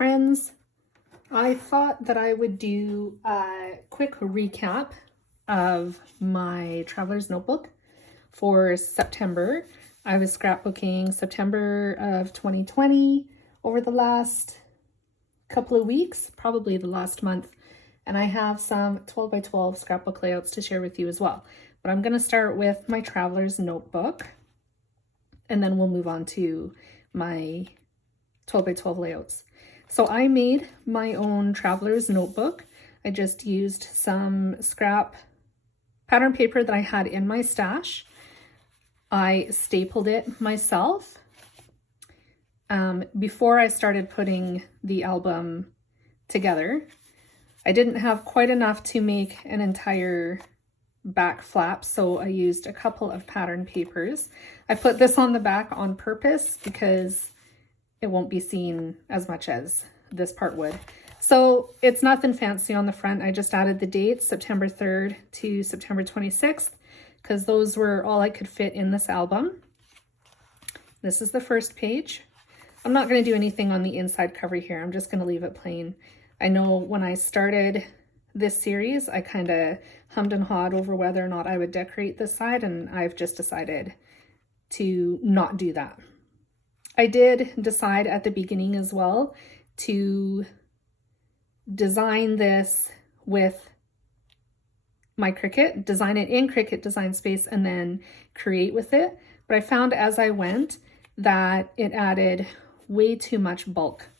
friends. I thought that I would do a quick recap of my traveler's notebook for September. I was scrapbooking September of 2020 over the last couple of weeks, probably the last month, and I have some 12 by 12 scrapbook layouts to share with you as well. But I'm going to start with my traveler's notebook, and then we'll move on to my 12 by 12 layouts. So I made my own traveler's notebook. I just used some scrap pattern paper that I had in my stash. I stapled it myself before I started putting the album together. I didn't have quite enough to make an entire back flap, so I used a couple of pattern papers. I put this on the back on purpose because it won't be seen as much as this part would. So it's nothing fancy on the front. I just added the dates, September 3rd to September 26th, because those were all I could fit in this album. This is the first page. I'm not going to do anything on the inside cover here. I'm just going to leave it plain. I know when I started this series, I kind of hummed and hawed over whether or not I would decorate this side, and I've just decided to not do that. I did decide at the beginning as well to design this with my Cricut, design it in Cricut Design Space, and then create with it. But I found as I went that it added way too much bulk.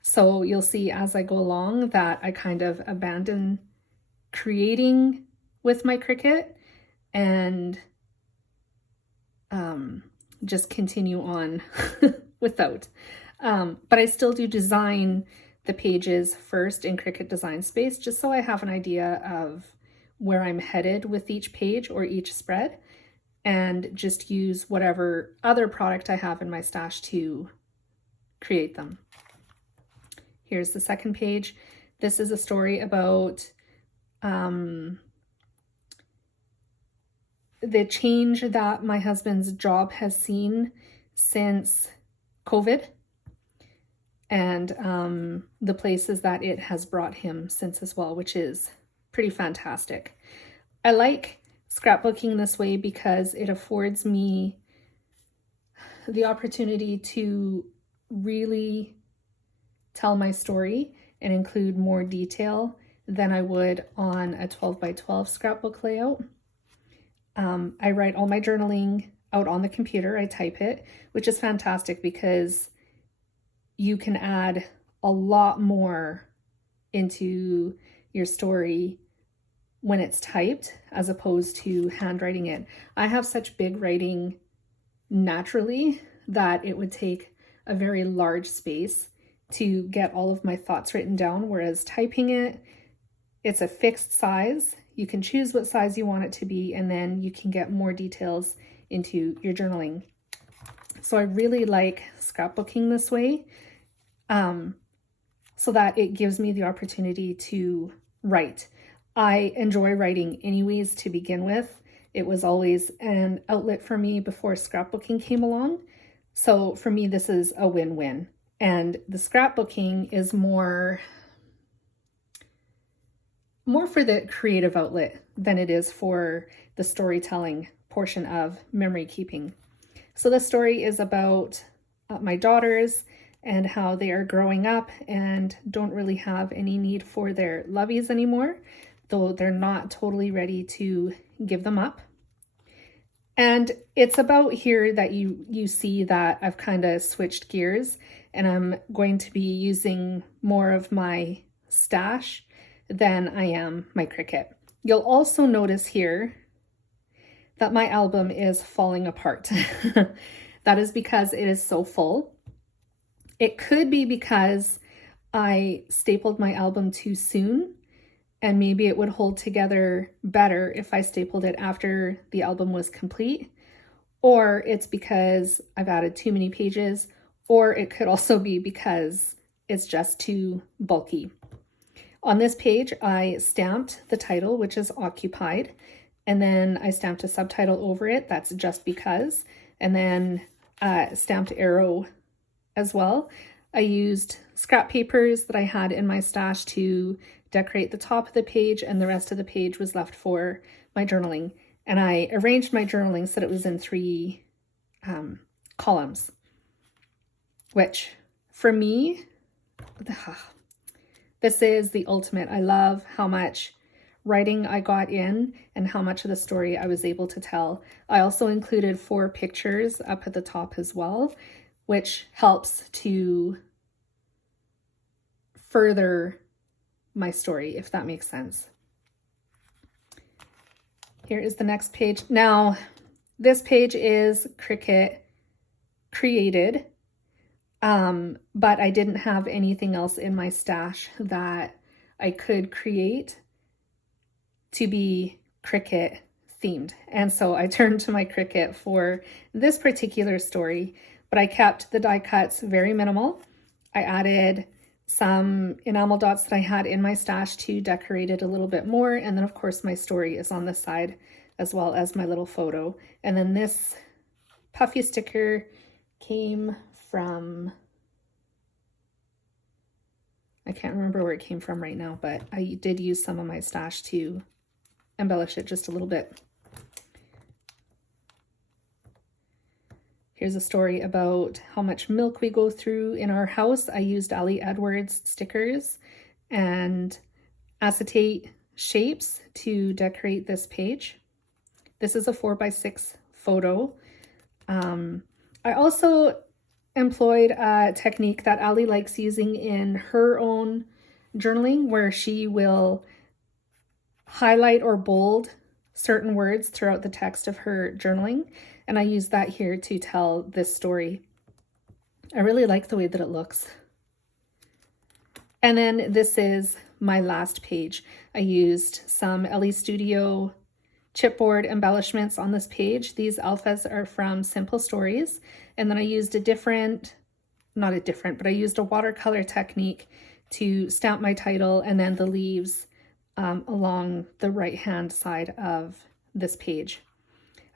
So you'll see as I go along that I kind of abandon creating with my Cricut and just continue on without. But I still do design the pages first in Cricut Design Space, just so I have an idea of where I'm headed with each page or each spread, and just use whatever other product I have in my stash to create them. Here's the second page. This is a story about the change that my husband's job has seen since COVID, and the places that it has brought him since as well, which is pretty fantastic. I like scrapbooking this way because it affords me the opportunity to really tell my story and include more detail than I would on a 12 by 12 scrapbook layout. I write all my journaling out on the computer. I type it, which is fantastic because you can add a lot more into your story when it's typed as opposed to handwriting it. I have such big writing naturally that it would take a very large space to get all of my thoughts written down, whereas typing it, it's a fixed size. You can choose what size you want it to be, and then you can get more details into your journaling. So I really like scrapbooking this way, so that it gives me the opportunity to write. I enjoy writing anyways to begin with. It was always an outlet for me before scrapbooking came along. So for me, this is a win-win. And the scrapbooking is more for the creative outlet than it is for the storytelling portion of memory keeping. So this story is about my daughters and how they are growing up and don't really have any need for their loveys anymore, though they're not totally ready to give them up. And it's about here that you see that I've kind of switched gears, and I'm going to be using more of my stash than I am my Cricut. You'll also notice here that my album is falling apart. That is because it is so full. It could be because I stapled my album too soon, and maybe it would hold together better if I stapled it after the album was complete, or it's because I've added too many pages, or it could also be because it's just too bulky. On this page, I stamped the title, which is Occupied, and then I stamped a subtitle over it, that's Just Because, and then stamped arrow as well. I used scrap papers that I had in my stash to decorate the top of the page, and the rest of the page was left for my journaling. And I arranged my journaling so that it was in 3 columns, which for me, this is the ultimate. I love how much writing I got in and how much of the story I was able to tell. I also included 4 pictures up at the top as well, which helps to further my story, if that makes sense. Here is the next page. Now, this page is Cricut created, but I didn't have anything else in my stash that I could create to be Cricut themed. And so I turned to my Cricut for this particular story, but I kept the die cuts very minimal. I added some enamel dots that I had in my stash to decorate it a little bit more. And then of course my story is on the side as well as my little photo. And then this puffy sticker came from, I can't remember where it came from right now, but I did use some of my stash to embellish it just a little bit. Here's a story about how much milk we go through in our house. I used Ali Edwards stickers and acetate shapes to decorate this page. This is a 4x6 photo. I also employed a technique that Ali likes using in her own journaling, where she will highlight or bold certain words throughout the text of her journaling. And I use that here to tell this story. I really like the way that it looks. And then this is my last page. I used some LE Studio chipboard embellishments on this page. These alphas are from Simple Stories. And then I used I used a watercolor technique to stamp my title and then the leaves along the right-hand side of this page.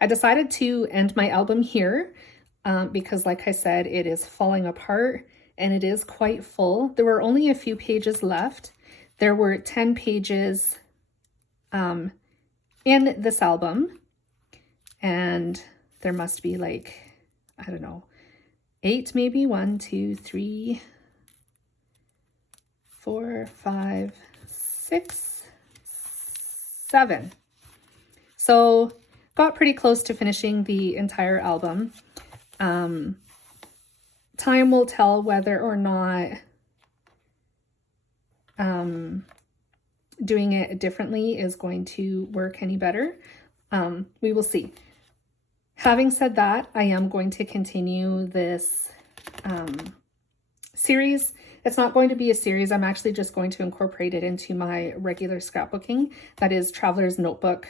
I decided to end my album here because, like I said, it is falling apart and it is quite full. There were only a few pages left. There were 10 pages in this album, and there must be like, I don't know, 8 maybe, 1, 2, 3, 4, 5, 6, 7. So got pretty close to finishing the entire album. Time will tell whether or not doing it differently is going to work any better. We will see. Having said that, I am going to continue this series. It's not going to be a series. I'm actually just going to incorporate it into my regular scrapbooking. That is Traveler's Notebook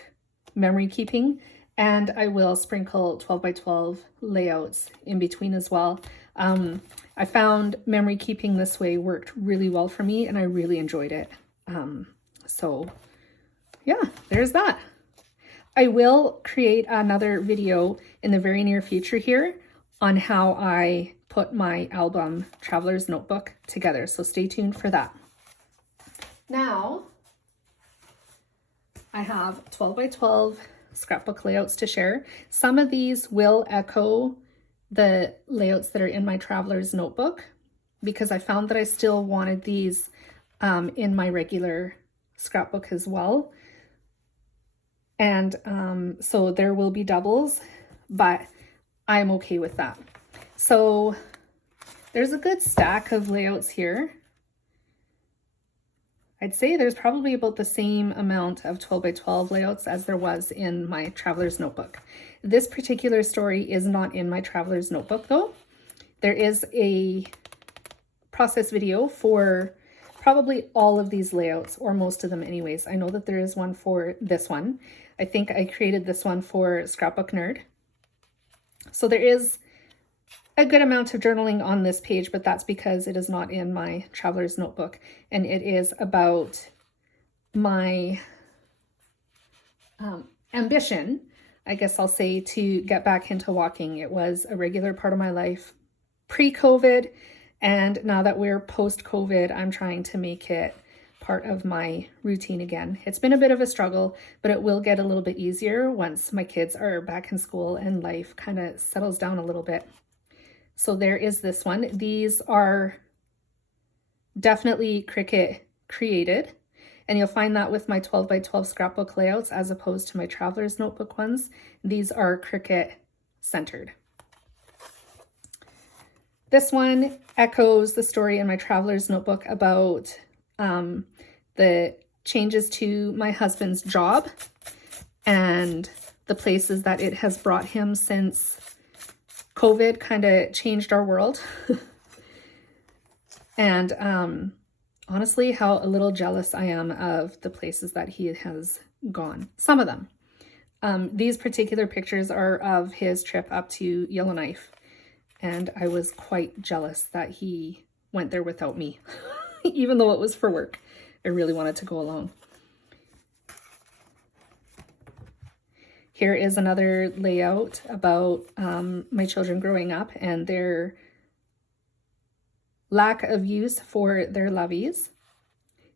memory keeping. And I will sprinkle 12x12 layouts in between as well. I found memory keeping this way worked really well for me, and I really enjoyed it. So yeah, there's that. I will create another video in the very near future here on how I put my album Traveler's Notebook together. So stay tuned for that. Now I have 12x12 scrapbook layouts to share. Some of these will echo the layouts that are in my Traveler's Notebook because I found that I still wanted these in my regular scrapbook as well. And so there will be doubles, but I'm okay with that. So there's a good stack of layouts here. I'd say there's probably about the same amount of 12x12 layouts as there was in my Traveler's Notebook. This particular story is not in my Traveler's Notebook though. There is a process video for probably all of these layouts, or most of them anyways. I know that there is one for this one. I think I created this one for Scrapbook Nerd. So there is a good amount of journaling on this page, but that's because it is not in my Traveler's Notebook, and it is about my ambition, I guess I'll say, to get back into walking. It was a regular part of my life pre-COVID, And now that we're post-COVID, I'm trying to make it part of my routine again. It's been a bit of a struggle, but it will get a little bit easier once my kids are back in school and life kind of settles down a little bit. So there is this one. These are definitely Cricut created, and you'll find that with my 12 by 12 scrapbook layouts as opposed to my traveler's notebook ones. These are Cricut centered. This one echoes the story in my traveler's notebook about the changes to my husband's job and the places that it has brought him since COVID kind of changed our world. And honestly, how a little jealous I am of the places that he has gone. Some of them. These particular pictures are of his trip up to Yellowknife, and I was quite jealous that he went there without me. Even though it was for work, I really wanted to go along. Here is another layout about my children growing up and their lack of use for their loveys.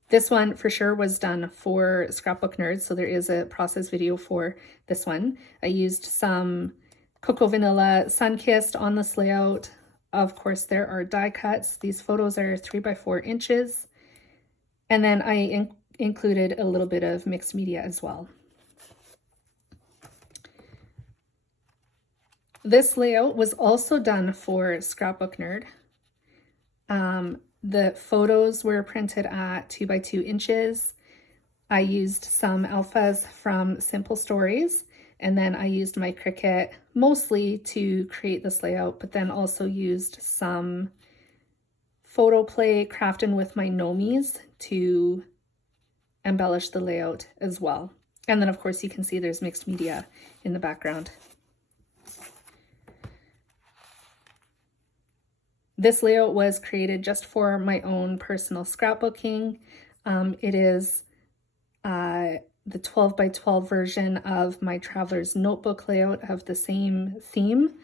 This one for sure was done for Scrapbook Nerds, so there is a process video for this one. I used some Cocoa Vanilla Sunkissed on this layout. Of course, there are die cuts. These photos are 3 by 4 inches. And then I included a little bit of mixed media as well. This layout was also done for Scrapbook Nerd. The photos were printed at 2 by 2 inches. I used some alphas from Simple Stories, and then I used my Cricut mostly to create this layout, but then also used some photo play crafting with my Nomies to embellish the layout as well. And then of course you can see there's mixed media in the background. This layout was created just for my own personal scrapbooking. It is the 12 by 12 version of my traveler's notebook layout of the same theme.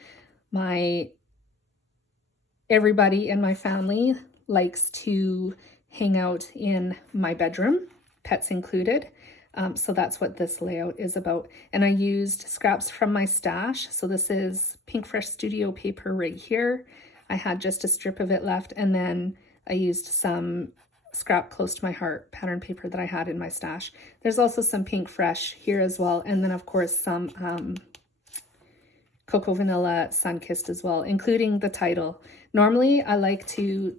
Everybody in my family likes to hang out in my bedroom, pets included. So that's what this layout is about. And I used scraps from my stash. So this is Pink Fresh Studio paper right here. I had just a strip of it left, and then I used some scrap close to my heart pattern paper that I had in my stash. There's also some Pink Fresh here as well, and then of course some Cocoa Vanilla Sunkissed as well, including the title. Normally I like to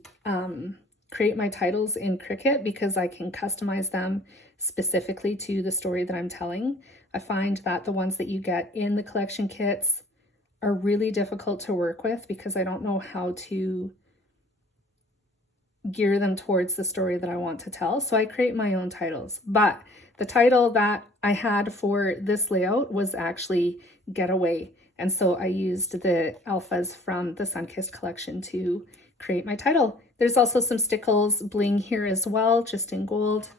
create my titles in Cricut because I can customize them specifically to the story that I'm telling. I find that the ones that you get in the collection kits are really difficult to work with because I don't know how to gear them towards the story that I want to tell. So I create my own titles. But the title that I had for this layout was actually Getaway. And so I used the alphas from the Sunkissed collection to create my title. There's also some Stickles bling here as well, just in gold.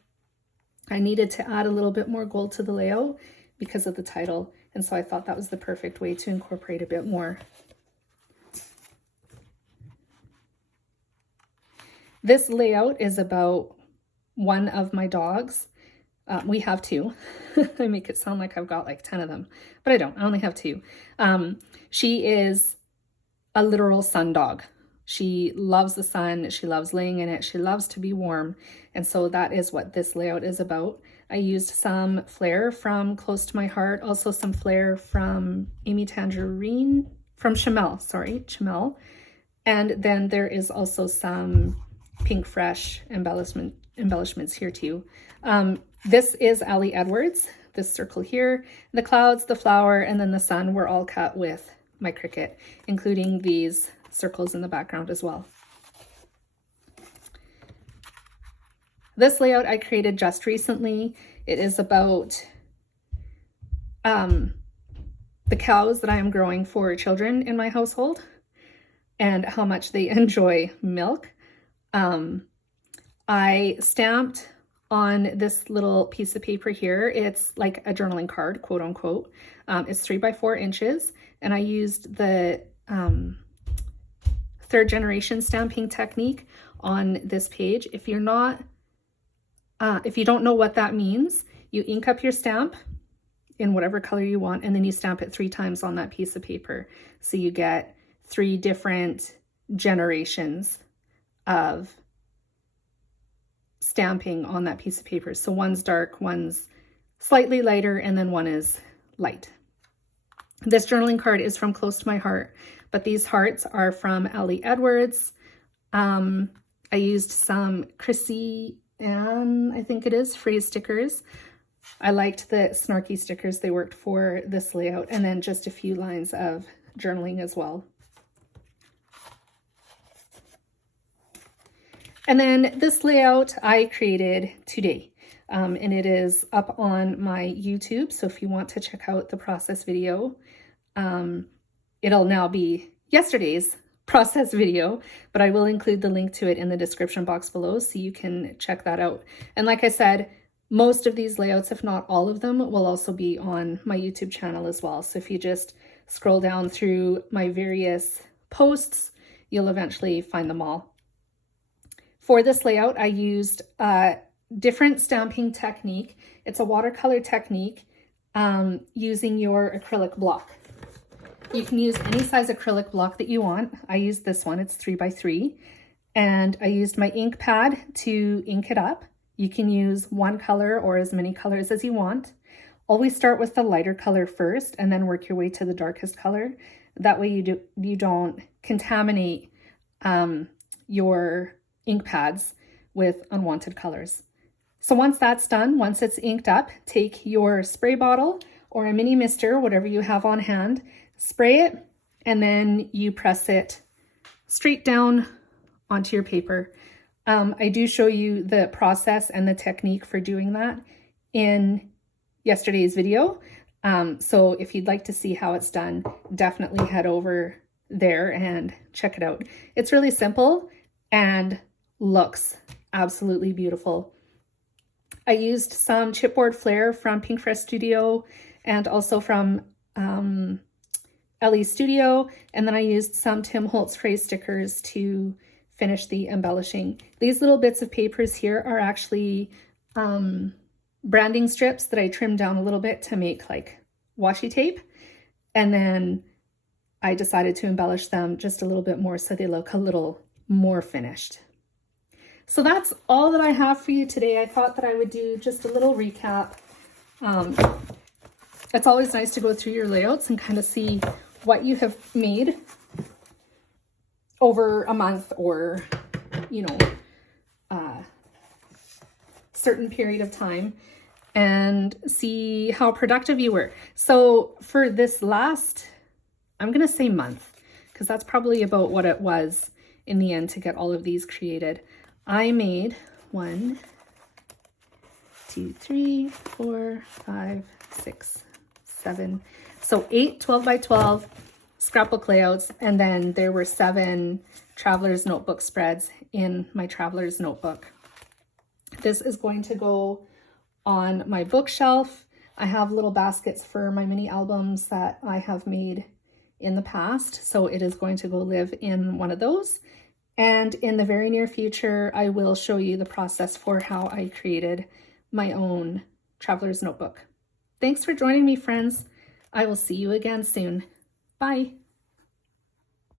I needed to add a little bit more gold to the layout because of the title. And so I thought that was the perfect way to incorporate a bit more. This layout is about one of my dogs. We have two. I make it sound like I've got like 10 of them, but I don't. I only have two. She is a literal sun dog. She loves the sun. She loves laying in it. She loves to be warm. And so that is what this layout is about. I used some flair from Close to My Heart, also some flair from Amy Tangerine, from Chamel, sorry, Chamel. And then there is also some Pink Fresh embellishments here too. This is Ali Edwards, this circle here. The clouds, the flower, and then the sun were all cut with my Cricut, including these circles in the background as well. This layout I created just recently. It is about the cows that I am growing for children in my household and how much they enjoy milk. I stamped on this little piece of paper here. It's like a journaling card, quote unquote. It's 3 by 4 inches, and I used the third generation stamping technique on this page. If you're not, if you don't know what that means, you ink up your stamp in whatever color you want, and then you stamp it 3 times on that piece of paper. So you get 3 different generations of stamping on that piece of paper. So one's dark, one's slightly lighter, and then one is light. This journaling card is from Close to My Heart, but these hearts are from Ellie Edwards. I used some Chrissy Ann, I think it is, phrase stickers. I liked the snarky stickers. They worked for this layout, and then just a few lines of journaling as well. And then this layout I created today, and it is up on my YouTube. So if you want to check out the process video, it'll now be yesterday's process video, but I will include the link to it in the description box below so you can check that out. And like I said, most of these layouts, if not all of them, will also be on my YouTube channel as well. So if you just scroll down through my various posts, you'll eventually find them all. For this layout, I used a different stamping technique. It's a watercolor technique using your acrylic block. You can use any size acrylic block that you want. I used this one, it's 3x3, and I used my ink pad to ink it up. You can use one color or as many colors as you want. Always start with the lighter color first and then work your way to the darkest color. That way you don't contaminate your ink pads with unwanted colors. So once that's done, once it's inked up, take your spray bottle or a mini mister, whatever you have on hand, spray it, and then you press it straight down onto your paper. I do show you the process and the technique for doing that in yesterday's video. So if you'd like to see how it's done, definitely head over there and check it out. It's really simple and looks absolutely beautiful. I used some chipboard flair from Pink Fresh Studio and also from Ellie's Studio, and then I used some Tim Holtz phrase stickers to finish the embellishing. These little bits of papers here are actually branding strips that I trimmed down a little bit to make like washi tape, and then I decided to embellish them just a little bit more so they look a little more finished. So that's all that I have for you today. I thought that I would do just a little recap. It's always nice to go through your layouts and kind of see what you have made over a month or, you know, certain period of time and see how productive you were. So for this last, I'm going to say month, because that's probably about what it was in the end to get all of these created. I made 1, 2, 3, 4, 5, 6, 7. So 8 12 by 12 scrapbook layouts, and then there were 7 traveler's notebook spreads in my traveler's notebook. This is going to go on my bookshelf. I have little baskets for my mini albums that I have made in the past, so it is going to go live in one of those. And in the very near future, I will show you the process for how I created my own traveler's notebook. Thanks for joining me, friends. I will see you again soon. Bye.